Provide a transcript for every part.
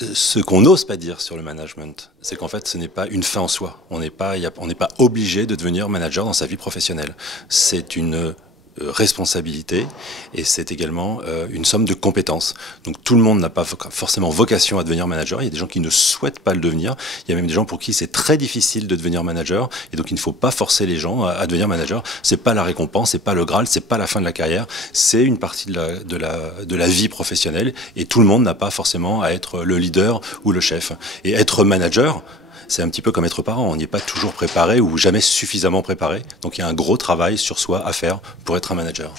Ce qu'on n'ose pas dire sur le management, c'est qu'en fait, ce n'est pas une fin en soi. On n'est pas obligé de devenir manager dans sa vie professionnelle. C'est une responsabilité et c'est également une somme de compétences. Donc tout le monde n'a pas forcément vocation à devenir manager. Il y a des gens qui ne souhaitent pas le devenir. Il y a même des gens pour qui c'est très difficile de devenir manager et donc il ne faut pas forcer les gens à devenir manager. C'est pas la récompense, c'est pas le Graal, c'est pas la fin de la carrière. C'est une partie de la vie professionnelle et tout le monde n'a pas forcément à être le leader ou le chef. Et être manager, c'est un petit peu comme être parent, on n'y est pas toujours préparé ou jamais suffisamment préparé. Donc il y a un gros travail sur soi à faire pour être un manager.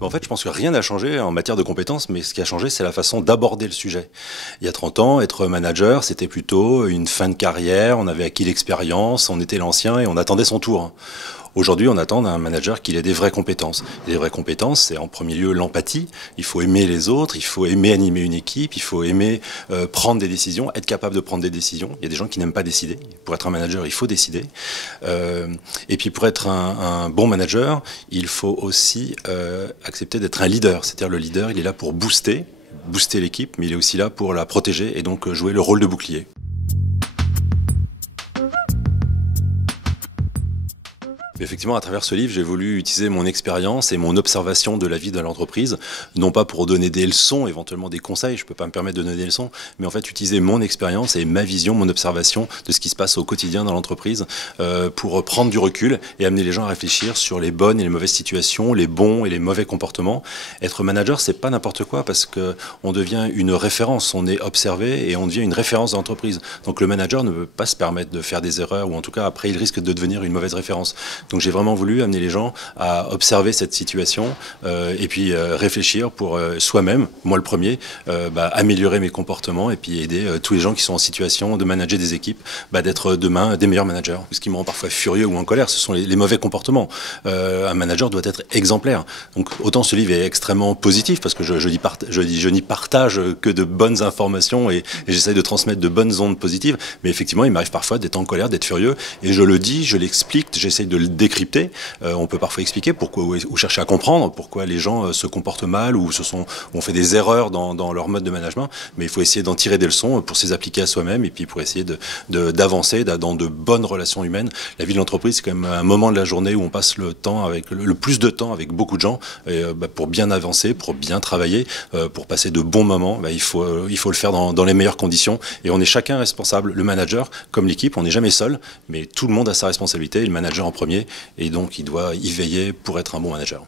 En fait, je pense que rien n'a changé en matière de compétences, mais ce qui a changé, c'est la façon d'aborder le sujet. Il y a 30 ans, être manager, c'était plutôt une fin de carrière, on avait acquis l'expérience, on était l'ancien et on attendait son tour. Aujourd'hui, on attend d'un manager qu'il ait des vraies compétences. Et les vraies compétences, c'est en premier lieu l'empathie. Il faut aimer les autres, il faut aimer animer une équipe, il faut aimer prendre des décisions, être capable de prendre des décisions. Il y a des gens qui n'aiment pas décider. Pour être un manager, il faut décider. Et puis pour être un bon manager, il faut aussi accepter d'être un leader. C'est-à-dire le leader, il est là pour booster l'équipe, mais il est aussi là pour la protéger et donc jouer le rôle de bouclier. Effectivement, à travers ce livre, j'ai voulu utiliser mon expérience et mon observation de la vie de l'entreprise, non pas pour donner des leçons, éventuellement des conseils, je ne peux pas me permettre de donner des leçons, mais en fait utiliser mon expérience et ma vision, mon observation de ce qui se passe au quotidien dans l'entreprise pour prendre du recul et amener les gens à réfléchir sur les bonnes et les mauvaises situations, les bons et les mauvais comportements. Être manager, c'est pas n'importe quoi parce qu'on devient une référence, on est observé et on devient une référence d'entreprise. Donc le manager ne peut pas se permettre de faire des erreurs ou en tout cas après il risque de devenir une mauvaise référence. Donc j'ai vraiment voulu amener les gens à observer cette situation et puis réfléchir pour soi-même, moi le premier, améliorer mes comportements et puis aider tous les gens qui sont en situation de manager des équipes, d'être demain des meilleurs managers. Ce qui me rend parfois furieux ou en colère, ce sont les mauvais comportements. Un manager doit être exemplaire. Donc autant ce livre est extrêmement positif parce que je n'y partage que de bonnes informations et j'essaye de transmettre de bonnes ondes positives, mais effectivement il m'arrive parfois d'être en colère, d'être furieux et je le dis, je l'explique, j'essaye de le décrypter. On peut parfois expliquer pourquoi ou chercher à comprendre pourquoi les gens se comportent mal ou ont fait des erreurs dans leur mode de management, mais il faut essayer d'en tirer des leçons pour s'y appliquer à soi-même et puis pour essayer d'avancer dans de bonnes relations humaines. La vie de l'entreprise, c'est quand même un moment de la journée où on passe le plus de temps avec beaucoup de gens et, pour bien avancer, pour bien travailler, pour passer de bons moments, il faut le faire dans les meilleures conditions et on est chacun responsable, le manager comme l'équipe, on n'est jamais seul, mais tout le monde a sa responsabilité et le manager en premier. Et donc, il doit y veiller pour être un bon manager.